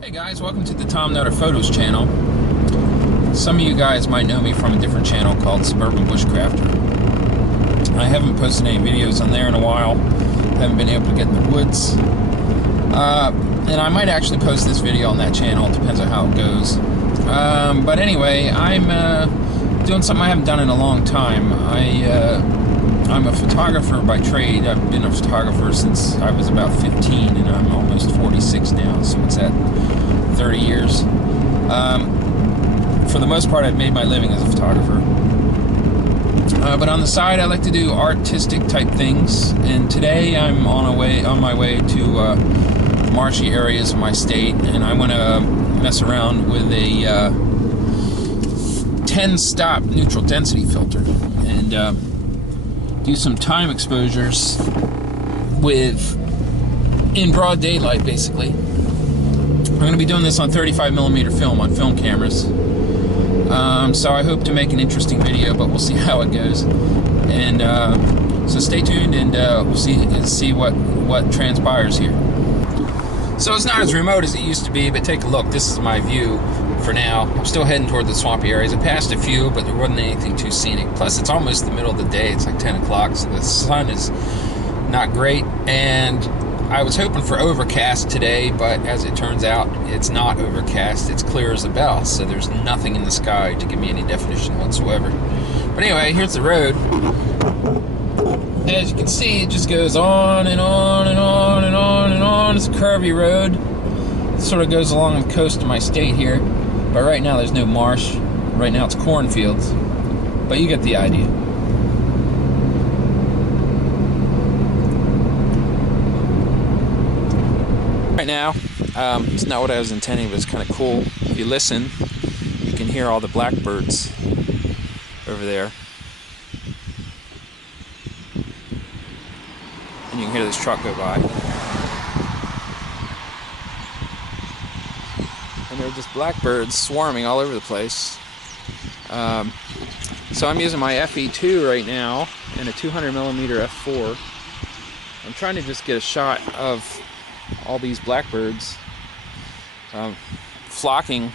Hey guys, welcome to the Tom Nutter Photos channel. Some of you guys might know me from a different channel called Suburban Bushcrafter. I haven't posted any videos on there in a while. Haven't been able to get in the woods. And I might actually post this video on that channel. It depends on how it goes. But anyway, I'm doing something I haven't done in a long time. I'm a photographer by trade. I've been a photographer since I was about 15, and I'm almost 46 now, so what's that, 30 years? For the most part, I've made my living as a photographer. But on the side, I like to do artistic type things, and today I'm on my way to marshy areas of my state, and I want to mess around with a 10-stop neutral density filter, and do some time exposures in broad daylight, basically. I'm going to be doing this on 35mm film on film cameras. So I hope to make an interesting video, but we'll see how it goes. And so stay tuned, and we'll see what transpires here. So it's not as remote as it used to be, but take a look. This is my view for now. I'm still heading toward the swampy areas. I passed a few, but there wasn't anything too scenic. Plus, it's almost the middle of the day. It's like 10 o'clock, so the sun is not great. And I was hoping for overcast today, but as it turns out, it's not overcast. It's clear as a bell, so there's nothing in the sky to give me any definition whatsoever. But anyway, here's the road. As you can see, it just goes on and on and on and on and on. It's a curvy road. It sort of goes along the coast of my state here. But right now there's no marsh. Right now it's cornfields. But you get the idea. Right now, it's not what I was intending, but it's kind of cool. If you listen, you can hear all the blackbirds over there. And you can hear this truck go by. And there are just blackbirds swarming all over the place. So I'm using my FE2 right now and a 200mm f4. I'm trying to just get a shot of all these blackbirds flocking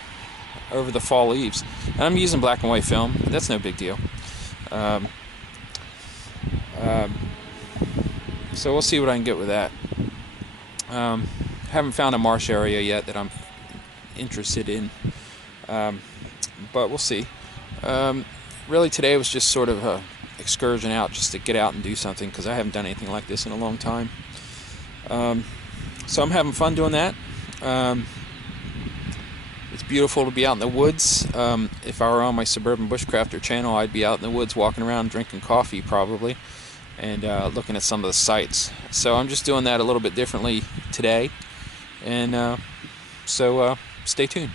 over the fall leaves. And I'm using black and white film. That's no big deal. So we'll see what I can get with that. Haven't found a marsh area yet that I'm interested in, but we'll see. Really today was just sort of a excursion out, just to get out and do something, because I haven't done anything like this in a long time. So I'm having fun doing that. It's beautiful to be out in the woods. If I were on my Suburban Bushcrafter channel, I'd be out in the woods walking around drinking coffee probably, and looking at some of the sights. So I'm just doing that a little bit differently today, and so stay tuned.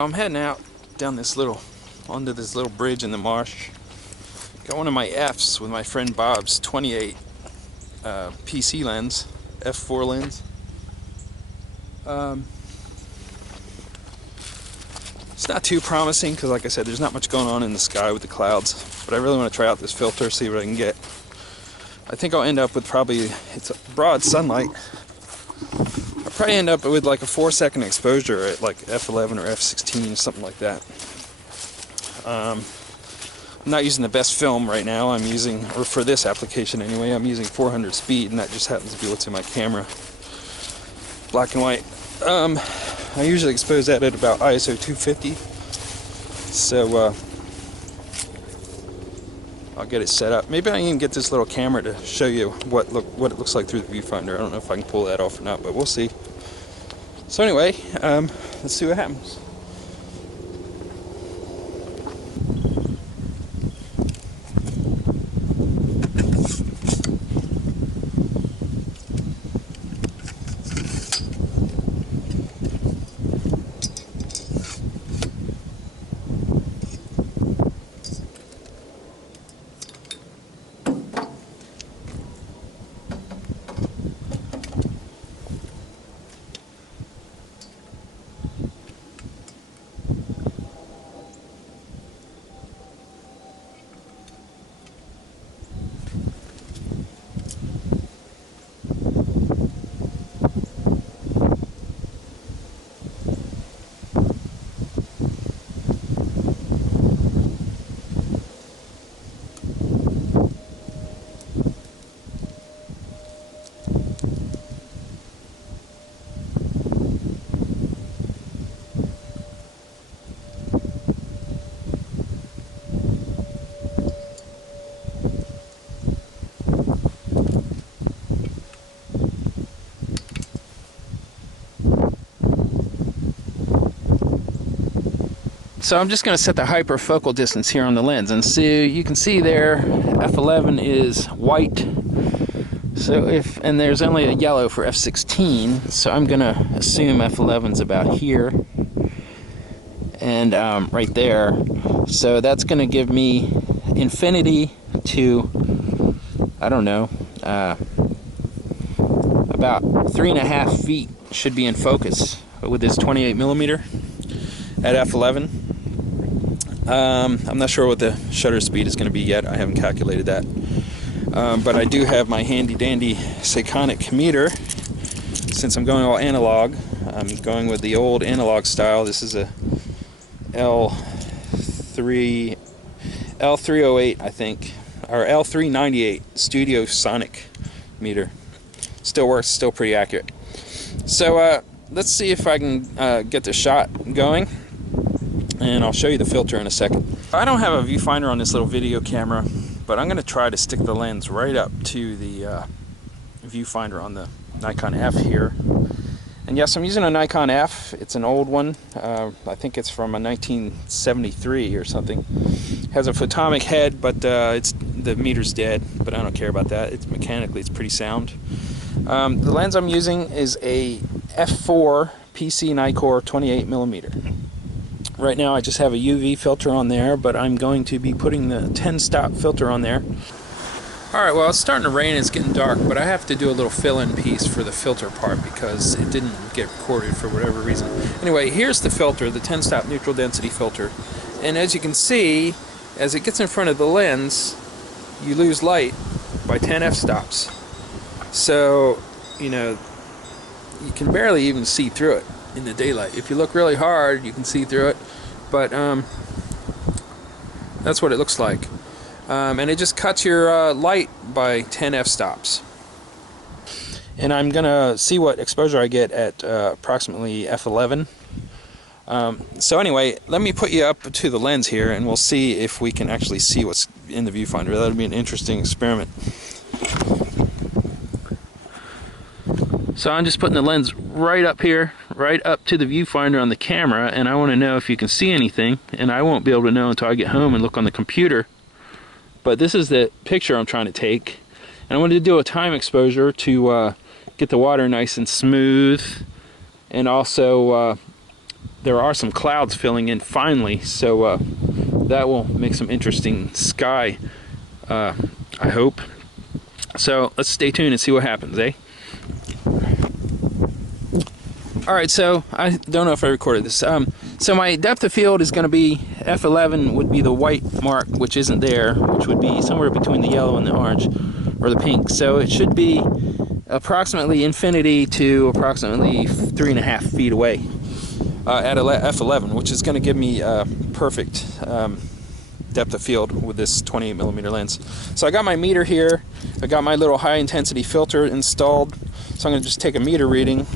I'm heading out down onto this little bridge in the marsh. Got one of my Fs with my friend Bob's 28 PC lens, f4 lens. It's not too promising because, like I said, there's not much going on in the sky with the clouds, but I really want to try out this filter, see what I can get. I think I'll end up with it's a broad sunlight. I'll probably end up with like a 4-second exposure at like f11 or f16, something like that. I'm not using the best film right now. I'm using, or for this application anyway, I'm using 400 speed, and that just happens to be what's in my camera. Black and white. I usually expose that at about ISO 250. So I'll get it set up. Maybe I can even get this little camera to show you what it looks like through the viewfinder. I don't know if I can pull that off or not, but we'll see. So anyway, let's see what happens. So I'm just going to set the hyperfocal distance here on the lens, and see, you can see there f11 is white. So and there's only a yellow for f16, so I'm going to assume f11's about here and right there. So that's going to give me infinity to, I don't know, about 3.5 feet should be in focus with this 28mm at f11. I'm not sure what the shutter speed is going to be yet. I haven't calculated that. But I do have my handy dandy Seikonic meter. Since I'm going all analog, I'm going with the old analog style. This is a L308, I think, or L398 Studio Sonic meter. Still works, still pretty accurate. So let's see if I can get the shot going, and I'll show you the filter in a second. I don't have a viewfinder on this little video camera, but I'm going to try to stick the lens right up to the viewfinder on the Nikon F here. And yes, I'm using a Nikon F. It's an old one. I think it's from a 1973 or something. It has a photomic head, but the meter's dead, but I don't care about that. It's mechanically, it's pretty sound. The lens I'm using is a f4 PC Nikkor 28mm. Right now I just have a UV filter on there, but I'm going to be putting the 10-stop filter on there. Alright, well, it's starting to rain and it's getting dark, but I have to do a little fill-in piece for the filter part because it didn't get recorded for whatever reason. Anyway, here's the filter, the 10-stop neutral density filter. And as you can see, as it gets in front of the lens, you lose light by 10 f-stops. So, you know, you can barely even see through it in the daylight. If you look really hard, you can see through it, but that's what it looks like. And it just cuts your light by 10 f-stops. And I'm gonna see what exposure I get at approximately f11. So anyway, let me put you up to the lens here, and we'll see if we can actually see what's in the viewfinder. That'll be an interesting experiment. So I'm just putting the lens right up here, right up to the viewfinder on the camera, and I want to know if you can see anything, and I won't be able to know until I get home and look on the computer. But this is the picture I'm trying to take, and I wanted to do a time exposure to get the water nice and smooth, and also there are some clouds filling in finally, so that will make some interesting sky, I hope. So let's stay tuned and see what happens, eh? Alright, so I don't know if I recorded this. So my depth of field is going to be f11 would be the white mark, which isn't there, which would be somewhere between the yellow and the orange, or the pink. So it should be approximately infinity to approximately 3.5 feet away at f11, which is going to give me perfect depth of field with this 28mm lens. So I got my meter here. I got my little high intensity filter installed. So I'm going to just take a meter reading.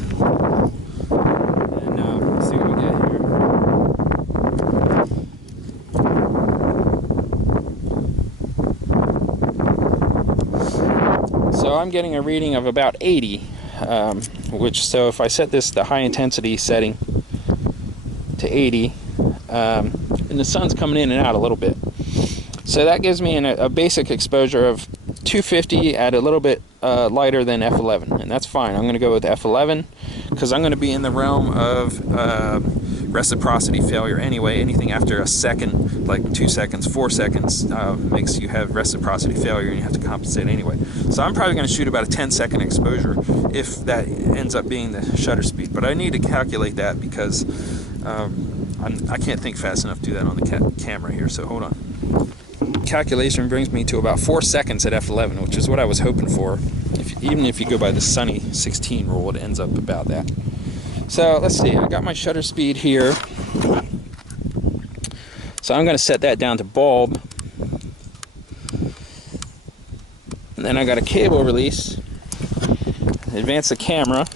So I'm getting a reading of about 80, so if I set this, the high intensity setting, to 80, and the sun's coming in and out a little bit. So that gives me a basic exposure of 250 at a little bit lighter than f11, and that's fine. I'm going to go with f11 because I'm going to be in the realm of reciprocity failure anyway. Anything after a second, like 2 seconds, 4 seconds, makes you have reciprocity failure, and you have to compensate anyway. So I'm probably going to shoot about a 10-second exposure if that ends up being the shutter speed. But I need to calculate that because I can't think fast enough to do that on the camera here. So hold on. Calculation brings me to about 4 seconds at f11, which is what I was hoping for. Even if you go by the sunny 16 rule, it ends up about that. So let's see, I got my shutter speed here. So I'm going to set that down to bulb. And then I got a cable release. Advance the camera.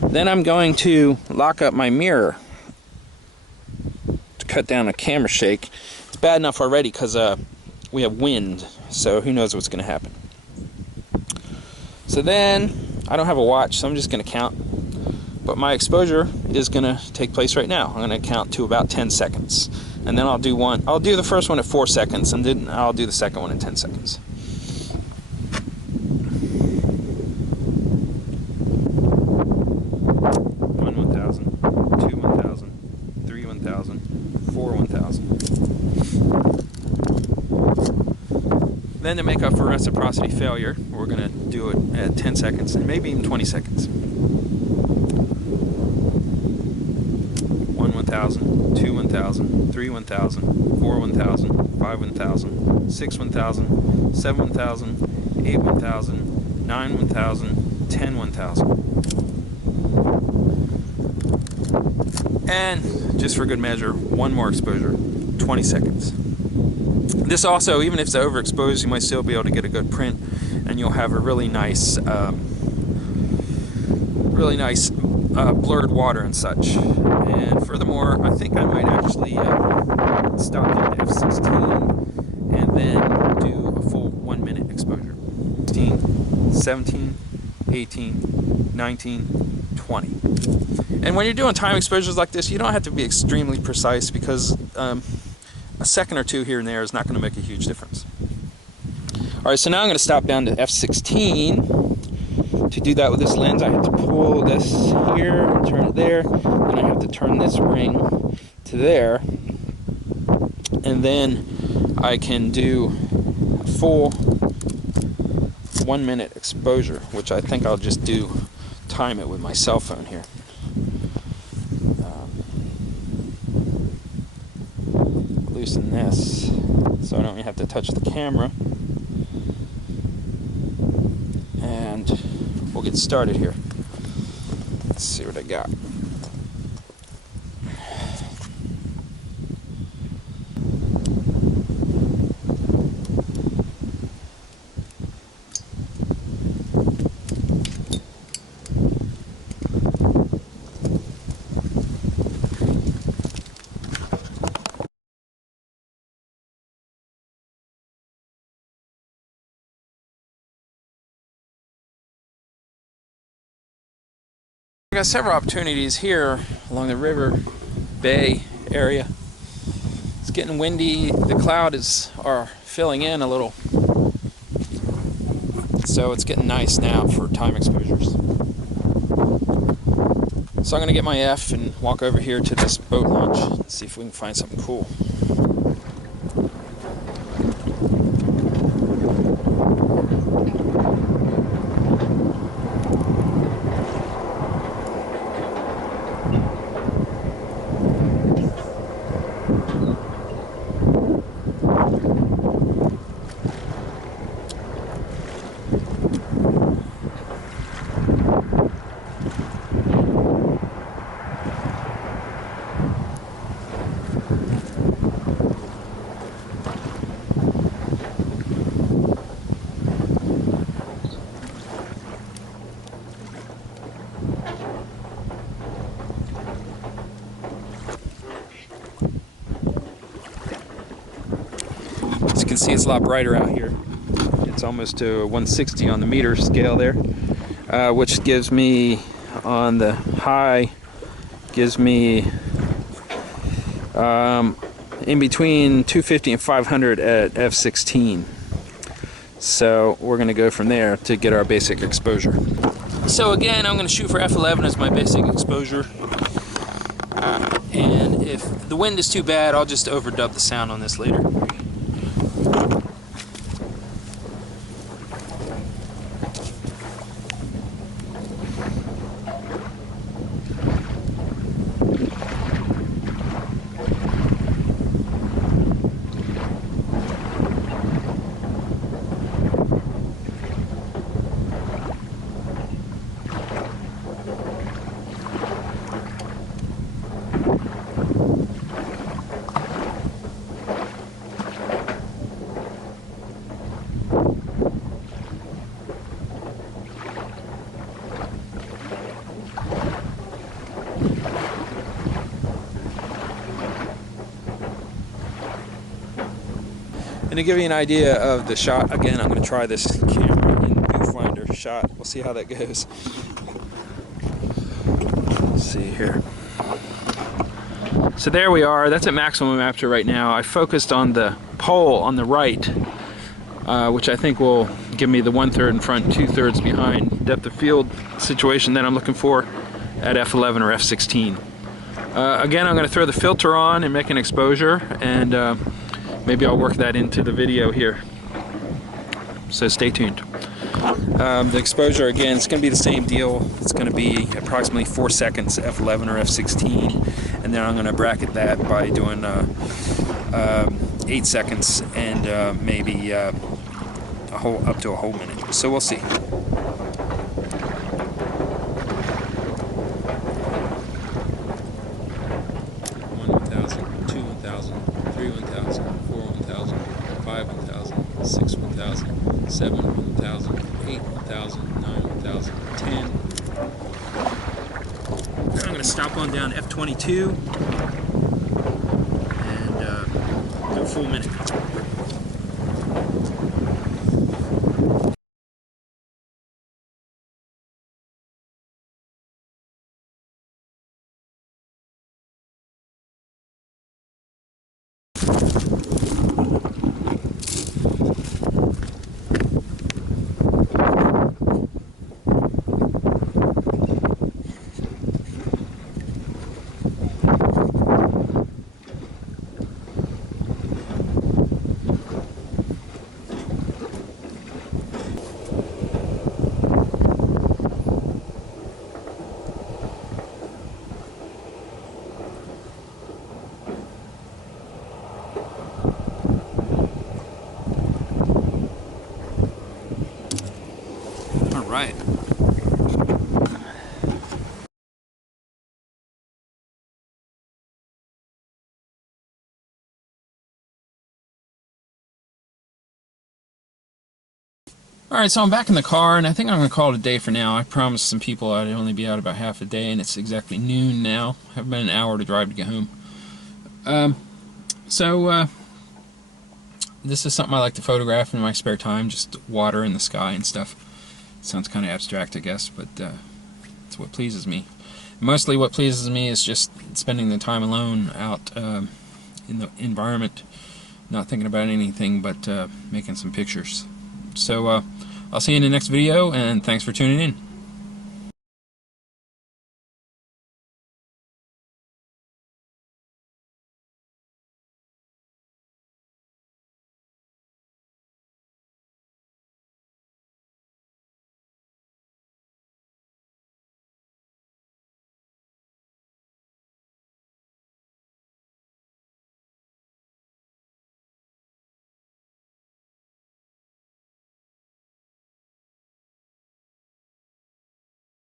Then I'm going to lock up my mirror to cut down a camera shake. It's bad enough already because we have wind, so who knows what's going to happen. So then, I don't have a watch, so I'm just going to count. But my exposure is going to take place right now. I'm going to count to about 10 seconds. And then I'll do the first one at 4 seconds, and then I'll do the second one in 10 seconds. 1 1000, 2 1000, 3 1000, 4 1000. Then to make up for reciprocity failure, we're going to do it at 10 seconds and maybe even 20 seconds. 1 1000, 2 1000, 3 1000, 4 1000, 5 1000, 6 1000, 7 1000, 8 1000, 9 1000, 10 1000. And just for good measure, one more exposure, 20 seconds. This also, even if it's overexposed, you might still be able to get a good print, and you'll have a really nice blurred water and such. And furthermore, I think I might actually stop at f16 and then do a full 1 minute exposure. 16, 17, 18, 19, 20. And when you're doing time exposures like this, you don't have to be extremely precise, because a second or two here and there is not going to make a huge difference. Alright, so now I'm going to stop down to f16. To do that with this lens, I have to pull this here and turn it there, and I have to turn this ring to there, and then I can do a full 1 minute exposure, which I think I'll just time it with my cell phone here. Loosen this so I don't have to touch the camera, and we'll get started here. Let's see what I got. I got several opportunities here along the river bay area. It's getting windy. The clouds are filling in a little, so it's getting nice now for time exposures. So I'm going to get my F and walk over here to this boat launch and see if we can find something cool. As you can see, it's a lot brighter out here. It's almost to 160 on the meter scale there, which gives me, on the high, gives me in between 250 and 500 at f16. So we're going to go from there to get our basic exposure. So again, I'm going to shoot for f11 as my basic exposure. And if the wind is too bad, I'll just overdub the sound on this later. And to give you an idea of the shot, again, I'm going to try this camera in viewfinder shot. We'll see how that goes. see here. So there we are. That's at maximum aperture right now. I focused on the pole on the right, which I think will give me the 1/3 in front, 2/3 behind depth of field situation that I'm looking for at f11 or f16. Again, I'm going to throw the filter on and make an exposure, and maybe I'll work that into the video here. So stay tuned. The exposure, again, it's going to be the same deal. It's going to be approximately 4 seconds f11 or f16, and then I'm going to bracket that by doing 8 seconds and maybe up to a whole minute. So we'll see. 1,000, 2,000, 3,000, 4,000, 5,000, 6,000, 7,000, 8,000, 9,000, 10. I'm going to stop on down F22 and do a full minute. All right. Alright, so I'm back in the car, and I think I'm going to call it a day for now. I promised some people I'd only be out about half a day, and it's exactly noon now. I have about an hour to drive to get home. This is something I like to photograph in my spare time, just water in the sky and stuff. Sounds kind of abstract, I guess, but it's what pleases me. Mostly what pleases me is just spending the time alone out in the environment, not thinking about anything but making some pictures. So I'll see you in the next video, and thanks for tuning in.